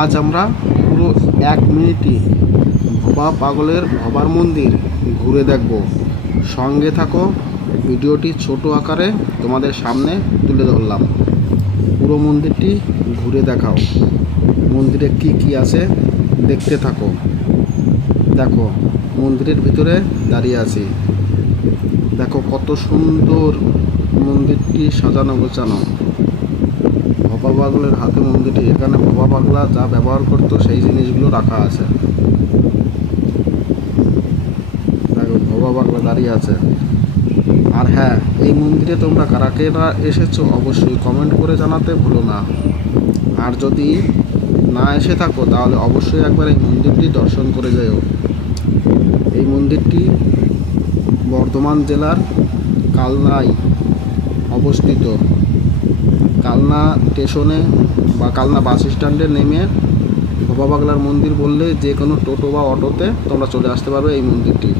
আজ আমরা পুরো 1 মিনিটই ভোবা পাগলের ভবার মন্দির ঘুরে দেখব। সঙ্গে থাকো, ভিডিওটি ছোট আকারে তোমাদের সামনে তুলে ধরলাম। পুরো মন্দিরটি ঘুরে দেখাও, মন্দিরে কি কি আছে দেখতে থাকো। দেখো, মন্দিরের ভিতরে দাঁড়িয়ে আছি। দেখো কত সুন্দর মন্দিরটি সাজানো গোছানো। ভবা পাগলের হাতে মন্দিরটি, এখানে ভবা পাগলা যা ব্যবহার করতো সেই জিনিসগুলো রাখা আছে। দেখো ভবা পাগলা দাঁড়িয়ে আছে। আর হ্যাঁ, এই মন্দিরে তোমরা কারা কারা এসেছো অবশ্যই কমেন্ট করে জানাতে ভুলো না। আর যদি না এসে থাকো তাহলে অবশ্যই একবার এই মন্দিরটি দর্শন করে যেও। এই মন্দিরটি বর্ধমান জেলার কালনায় অবস্থিত। কালনা স্টেশনে বা কালনা বাস স্ট্যান্ডে নেমে ভবা পাগলার মন্দির বললে যে কোনো টোটো বা অটোতে তোমরা চলে আসতে পারবে এই মন্দিরটি।